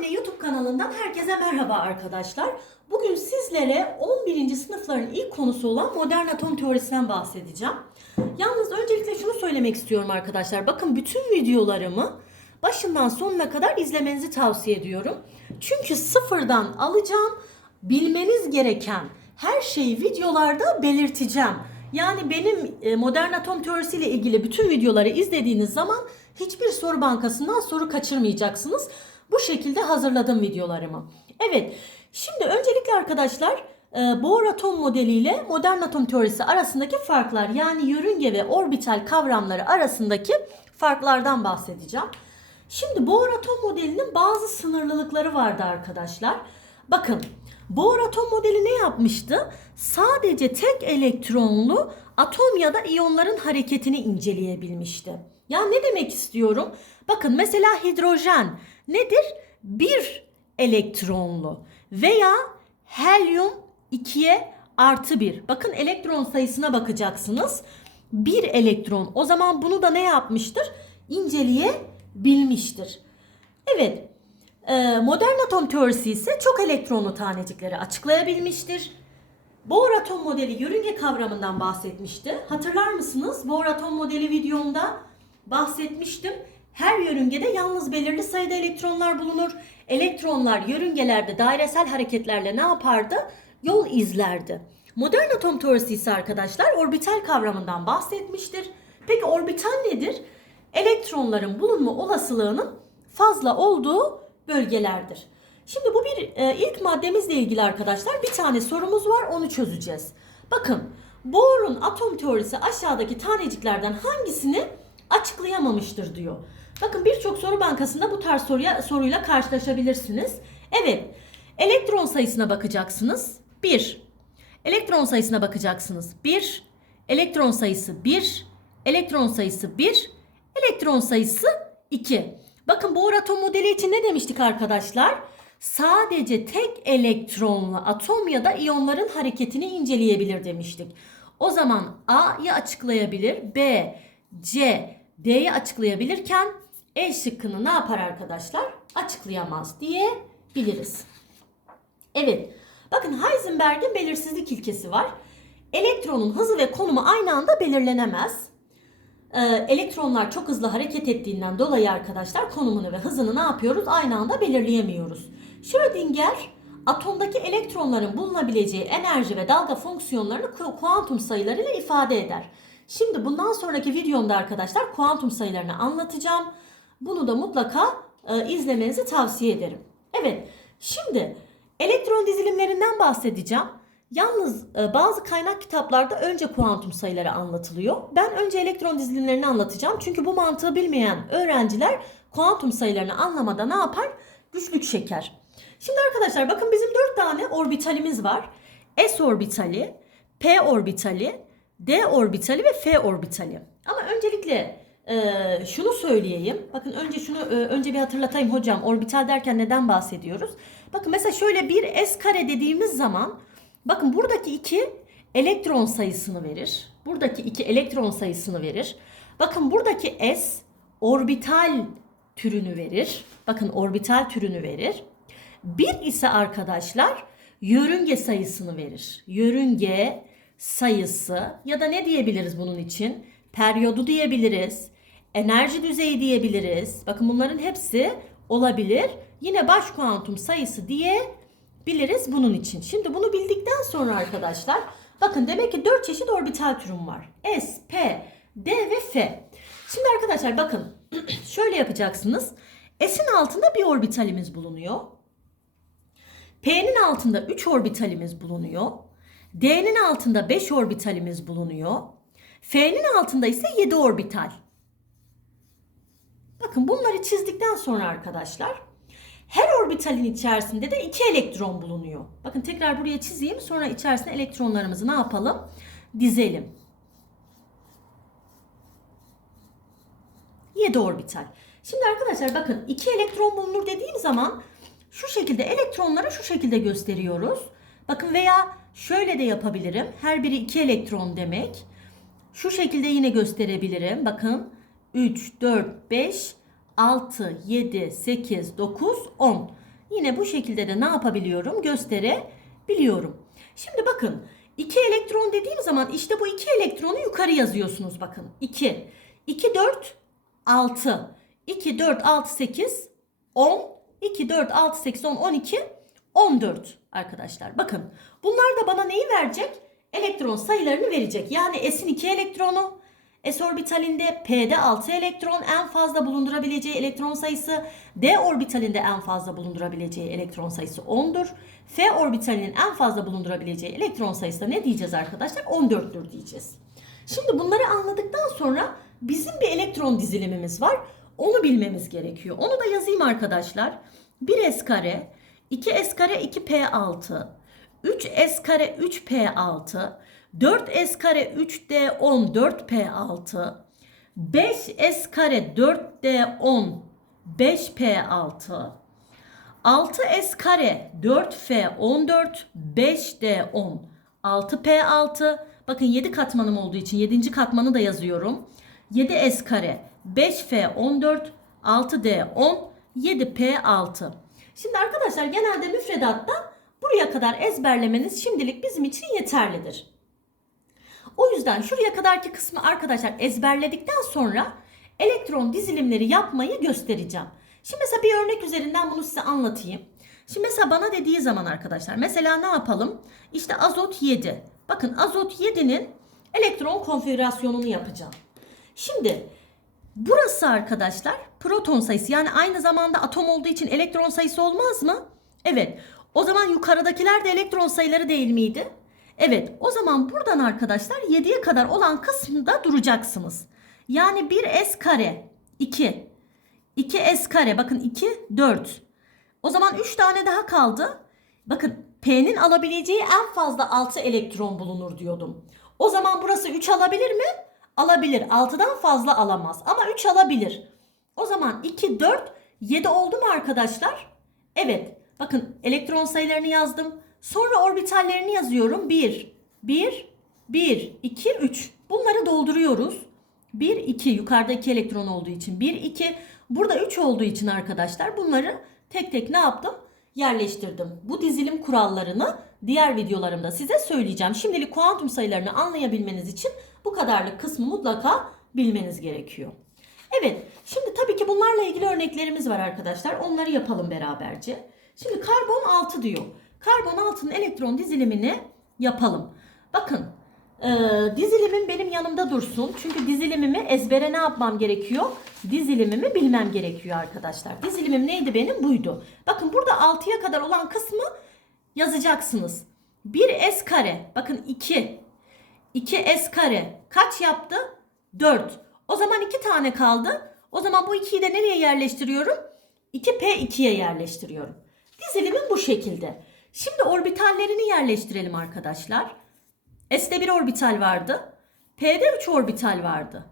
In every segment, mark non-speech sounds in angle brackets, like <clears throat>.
Anne YouTube kanalından herkese merhaba arkadaşlar. Bugün sizlere 11. sınıfların ilk konusu olan modern atom teorisinden bahsedeceğim. Yalnız öncelikle şunu söylemek istiyorum arkadaşlar. Bakın bütün videolarımı başından sonuna kadar izlemenizi tavsiye ediyorum. Çünkü sıfırdan alacağım bilmeniz gereken her şeyi videolarda belirteceğim. Yani benim e, modern atom teorisiyle ilgili bütün videoları izlediğiniz zaman hiçbir soru bankasından soru kaçırmayacaksınız. Bu şekilde hazırladım videolarımı. Evet, şimdi öncelikle arkadaşlar e, Bohr atom modeli ile modern atom teorisi arasındaki farklar yani yörünge ve orbital kavramları arasındaki farklardan bahsedeceğim. Şimdi Bohr atom modelinin bazı sınırlılıkları vardı arkadaşlar. Bakın Bohr atom modeli ne yapmıştı? Sadece tek elektronlu atom ya da iyonların hareketini inceleyebilmişti. Ya ne demek istiyorum? Bakın mesela hidrojen nedir? Bir elektronlu veya helyum 2'ye artı 1. Bakın elektron sayısına bakacaksınız. Bir elektron. O zaman bunu da ne yapmıştır? İnceleyebilmiştir. Evet. e, Modern atom teorisi ise çok elektronlu tanecikleri açıklayabilmiştir. Bohr atom modeli yörünge kavramından bahsetmişti. Hatırlar mısınız? Bohr atom modeli videomda bahsetmiştim. Her yörüngede yalnız belirli sayıda elektronlar bulunur. Elektronlar yörüngelerde dairesel hareketlerle ne yapardı? Yol izlerdi. Modern atom teorisi ise arkadaşlar orbital kavramından bahsetmiştir. Peki orbital nedir? Elektronların bulunma olasılığının fazla olduğu bölgelerdir. Şimdi bu bir e, ilk maddemizle ilgili arkadaşlar bir tane sorumuz var onu çözeceğiz. Bakın Bohr'un atom teorisi aşağıdaki taneciklerden hangisini açıklayamamıştır diyor. Bakın birçok soru bankasında bu tarz soruya, soruyla karşılaşabilirsiniz. Evet elektron sayısına bakacaksınız. 1. Elektron sayısına bakacaksınız. 1. Elektron sayısı 1. Elektron sayısı 1. Elektron sayısı 2. Bakın Bohr atom modeli için ne demiştik arkadaşlar? Sadece tek elektronlu atom ya da iyonların hareketini inceleyebilir demiştik. O zaman A'yı açıklayabilir, B, C, D'yi açıklayabilirken E şıkkını ne yapar arkadaşlar? Açıklayamaz diyebiliriz. Evet. Bakın Heisenberg'in belirsizlik ilkesi var. Elektronun hızı ve konumu aynı anda belirlenemez. Ee, elektronlar çok hızlı hareket ettiğinden dolayı arkadaşlar konumunu ve hızını ne yapıyoruz? Aynı anda belirleyemiyoruz. Schrödinger atomdaki elektronların bulunabileceği enerji ve dalga fonksiyonlarını ku- kuantum sayılarıyla ifade eder. Şimdi bundan sonraki videomda arkadaşlar kuantum sayılarını anlatacağım. Bunu da mutlaka e, izlemenizi tavsiye ederim. Evet, şimdi elektron dizilimlerinden bahsedeceğim. Yalnız e, bazı kaynak kitaplarda önce kuantum sayıları anlatılıyor. Ben önce elektron dizilimlerini anlatacağım. Çünkü bu mantığı bilmeyen öğrenciler kuantum sayılarını anlamada ne yapar? Güçlük çeker. Şimdi arkadaşlar bakın bizim 4 tane orbitalimiz var. S orbitali, P orbitali, D orbitali ve F orbitali. Ama öncelikle e, şunu söyleyeyim. Bakın önce şunu e, önce bir hatırlatayım hocam. Orbital derken neden bahsediyoruz? Bakın mesela şöyle bir S kare dediğimiz zaman bakın buradaki iki elektron sayısını verir. Buradaki iki elektron sayısını verir. Bakın buradaki S orbital türünü verir. Bakın orbital türünü verir. Bir ise arkadaşlar yörünge sayısını verir. Yörünge sayısı ya da ne diyebiliriz bunun için? Periyodu diyebiliriz. Enerji düzeyi diyebiliriz. Bakın bunların hepsi olabilir. Yine baş kuantum sayısı diyebiliriz bunun için. Şimdi bunu bildikten sonra arkadaşlar bakın demek ki 4 çeşit orbital türüm var. S, P, D ve F. Şimdi arkadaşlar bakın <clears throat> şöyle yapacaksınız. S'in altında bir orbitalimiz bulunuyor. P'nin altında 3 orbitalimiz bulunuyor. D'nin altında 5 orbitalimiz bulunuyor. F'nin altında ise 7 orbital. Bakın bunları çizdikten sonra arkadaşlar her orbitalin içerisinde de 2 elektron bulunuyor. Bakın tekrar buraya çizeyim sonra içerisine elektronlarımızı ne yapalım? Dizelim. 7 orbital. Şimdi arkadaşlar bakın 2 elektron bulunur dediğim zaman şu şekilde elektronları şu şekilde gösteriyoruz. Bakın veya şöyle de yapabilirim. Her biri 2 elektron demek. Şu şekilde yine gösterebilirim. Bakın 3, 4, 5, 6, 7, 8, 9, 10. yine bu şekilde de ne yapabiliyorum? Gösterebiliyorum. Şimdi bakın 2 elektron dediğim zaman işte bu 2 elektronu yukarı yazıyorsunuz bakın. 2. 2, 4, 6. 2, 4, 6, 8, 10. 2, 4, 6, 8, 10, 12, 14 arkadaşlar. Bakın bunlar da bana neyi verecek? Elektron sayılarını verecek. Yani S'in 2 elektronu, S orbitalinde P'de 6 elektron en fazla bulundurabileceği elektron sayısı, D orbitalinde en fazla bulundurabileceği elektron sayısı 10'dur. F orbitalinin en fazla bulundurabileceği elektron sayısı da ne diyeceğiz arkadaşlar? 14'tür diyeceğiz. Şimdi bunları anladıktan sonra bizim bir elektron dizilimimiz var. Onu bilmemiz gerekiyor. Onu da yazayım arkadaşlar. 1s kare, 2s kare 2p6, 3s kare 3p6, 4s kare 3d10 4p6, 5s kare 4d10 5p6, 6s kare 4f 14 5d10 6p6 bakın 7 katmanım olduğu için 7. katmanı da yazıyorum. 7s kare 5f 14 6d10 7p6. Şimdi arkadaşlar genelde müfredatta buraya kadar ezberlemeniz şimdilik bizim için yeterlidir. O yüzden şuraya kadarki kısmı arkadaşlar ezberledikten sonra elektron dizilimleri yapmayı göstereceğim. Şimdi mesela bir örnek üzerinden bunu size anlatayım. Şimdi mesela bana dediği zaman arkadaşlar mesela ne yapalım? İşte azot 7. Bakın azot 7'nin elektron konfigürasyonunu yapacağım. Şimdi burası arkadaşlar proton sayısı yani aynı zamanda atom olduğu için elektron sayısı olmaz mı? Evet. O zaman yukarıdakiler de elektron sayıları değil miydi? Evet. O zaman buradan arkadaşlar 7'ye kadar olan kısmında duracaksınız. Yani 1s kare 2 2s kare bakın 2 4. O zaman 3 tane daha kaldı. Bakın P'nin alabileceği en fazla 6 elektron bulunur diyordum. O zaman burası 3 alabilir mi? Alabilir. 6'dan fazla alamaz ama 3 alabilir. O zaman 2 4 7 oldu mu arkadaşlar? Evet. Bakın elektron sayılarını yazdım. Sonra orbitallerini yazıyorum. 1 1 1 2 3. Bunları dolduruyoruz. 1 2 yukarıda 2 elektron olduğu için 1 2 Burada 3 olduğu için arkadaşlar bunları tek tek ne yaptım? Yerleştirdim. Bu dizilim kurallarını diğer videolarımda size söyleyeceğim. Şimdilik kuantum sayılarını anlayabilmeniz için bu kadarlık kısmı mutlaka bilmeniz gerekiyor. Evet, şimdi tabii ki bunlarla ilgili örneklerimiz var arkadaşlar. Onları yapalım beraberce. Şimdi karbon 6 diyor. Karbon 6'nın elektron dizilimini yapalım. Bakın ee, dizilimim benim yanımda dursun. Çünkü dizilimimi ezbere ne yapmam gerekiyor? Dizilimimi bilmem gerekiyor arkadaşlar. Dizilimim neydi benim? Buydu. Bakın burada 6'ya kadar olan kısmı yazacaksınız. 1s kare. Bakın 2. 2s kare. Kaç yaptı? 4. O zaman 2 tane kaldı. O zaman bu 2'yi de nereye yerleştiriyorum? 2p2'ye yerleştiriyorum. Dizilimim bu şekilde. Şimdi orbitallerini yerleştirelim arkadaşlar. S'de bir orbital vardı. P'de 3 orbital vardı.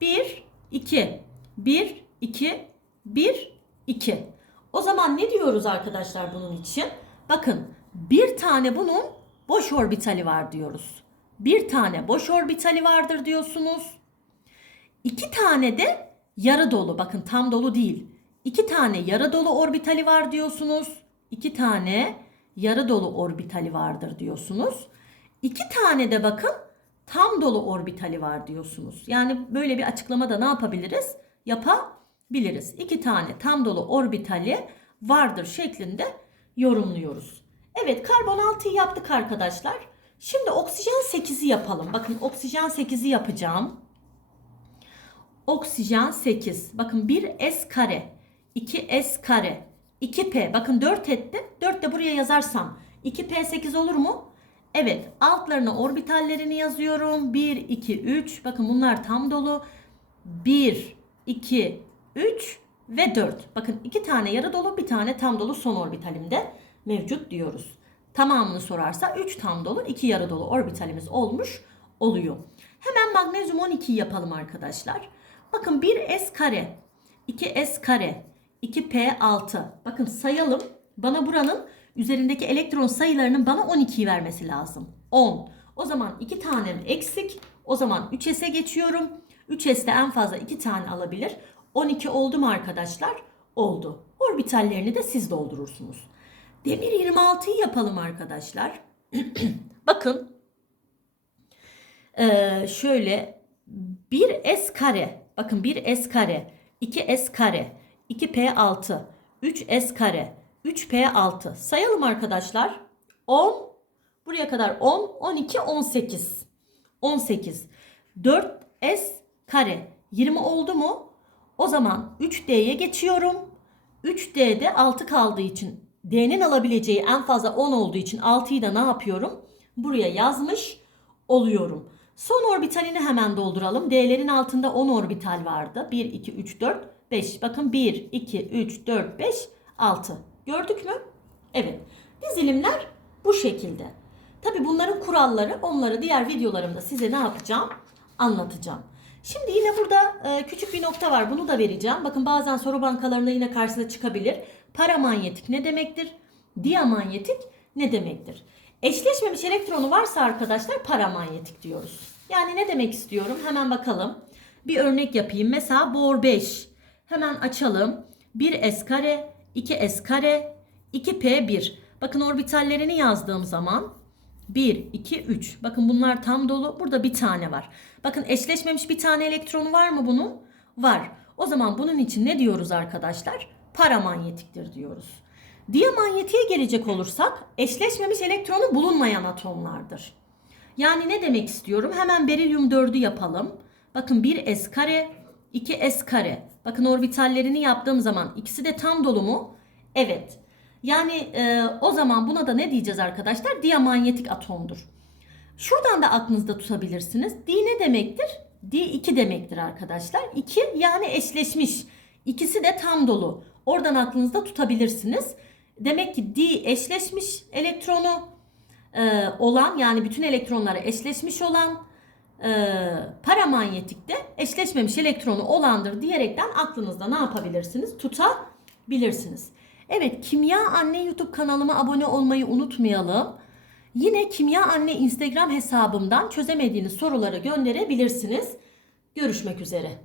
1, 2, 1, 2, 1, 2. O zaman ne diyoruz arkadaşlar bunun için? Bakın bir tane bunun boş orbitali var diyoruz. Bir tane boş orbitali vardır diyorsunuz. İki tane de yarı dolu. Bakın tam dolu değil. İki tane yarı dolu orbitali var diyorsunuz. İki tane yarı dolu orbitali vardır diyorsunuz. İki tane de bakın tam dolu orbitali var diyorsunuz. Yani böyle bir açıklamada ne yapabiliriz? Yapabiliriz. İki tane tam dolu orbitali vardır şeklinde yorumluyoruz. Evet karbon 6'yı yaptık arkadaşlar. Şimdi oksijen 8'i yapalım. Bakın oksijen 8'i yapacağım. Oksijen 8. Bakın 1s kare, 2s kare, 2p. Bakın 4 ettim. 4 de buraya yazarsam 2p8 olur mu? Evet altlarına orbitallerini yazıyorum. 1, 2, 3. Bakın bunlar tam dolu. 1, 2, 3 ve 4. Bakın iki tane yarı dolu bir tane tam dolu son orbitalimde mevcut diyoruz. Tamamını sorarsa 3 tam dolu 2 yarı dolu orbitalimiz olmuş oluyor. Hemen magnezyum 12'yi yapalım arkadaşlar. Bakın 1s kare, 2s kare, 2p6. Bakın sayalım. Bana buranın üzerindeki elektron sayılarının bana 12'yi vermesi lazım. 10. O zaman 2 tanem eksik. O zaman 3S'e geçiyorum. 3S'te en fazla 2 tane alabilir. 12 oldu mu arkadaşlar? Oldu. Orbitallerini de siz doldurursunuz. Demir 26'yı yapalım arkadaşlar. <clears throat> Bakın. Ee, şöyle 1s kare. Bakın 1s kare 2s kare 2p6 3s kare 3p6 sayalım arkadaşlar. 10 buraya kadar 10 12 18 18 4s kare 20 oldu mu? O zaman 3d'ye geçiyorum. 3d'de 6 kaldığı için d'nin alabileceği en fazla 10 olduğu için 6'yı da ne yapıyorum buraya yazmış oluyorum. Son orbitalini hemen dolduralım. D'lerin altında 10 orbital vardı. 1, 2, 3, 4, 5. Bakın 1, 2, 3, 4, 5, 6. Gördük mü? Evet. Dizilimler bu şekilde. Tabi bunların kuralları onları diğer videolarımda size ne yapacağım? Anlatacağım. Şimdi yine burada e, küçük bir nokta var. Bunu da vereceğim. Bakın bazen soru bankalarında yine karşısına çıkabilir. Paramanyetik ne demektir? Diamanyetik ne demektir? Eşleşmemiş elektronu varsa arkadaşlar paramanyetik diyoruz. Yani ne demek istiyorum? Hemen bakalım. Bir örnek yapayım. Mesela bor 5. Hemen açalım. 1s kare, 2s kare, 2p1. Bakın orbitallerini yazdığım zaman 1, 2, 3. Bakın bunlar tam dolu. Burada bir tane var. Bakın eşleşmemiş bir tane elektronu var mı bunun? Var. O zaman bunun için ne diyoruz arkadaşlar? Paramanyetiktir diyoruz. Diyamanyetiğe gelecek olursak eşleşmemiş elektronu bulunmayan atomlardır. Yani ne demek istiyorum? Hemen berilyum 4'ü yapalım. Bakın 1s kare, 2s kare. Bakın orbitallerini yaptığım zaman ikisi de tam dolu mu? Evet. Yani e, o zaman buna da ne diyeceğiz arkadaşlar? Diamanyetik atomdur. Şuradan da aklınızda tutabilirsiniz. D ne demektir? D 2 demektir arkadaşlar. 2 yani eşleşmiş. İkisi de tam dolu. Oradan aklınızda tutabilirsiniz. Demek ki D eşleşmiş elektronu e, olan yani bütün elektronlara eşleşmiş olan e, paramanyetikte eşleşmemiş elektronu olandır diyerekten aklınızda ne yapabilirsiniz? Tutabilirsiniz. Evet Kimya Anne YouTube kanalıma abone olmayı unutmayalım. Yine Kimya Anne Instagram hesabımdan çözemediğiniz soruları gönderebilirsiniz. Görüşmek üzere.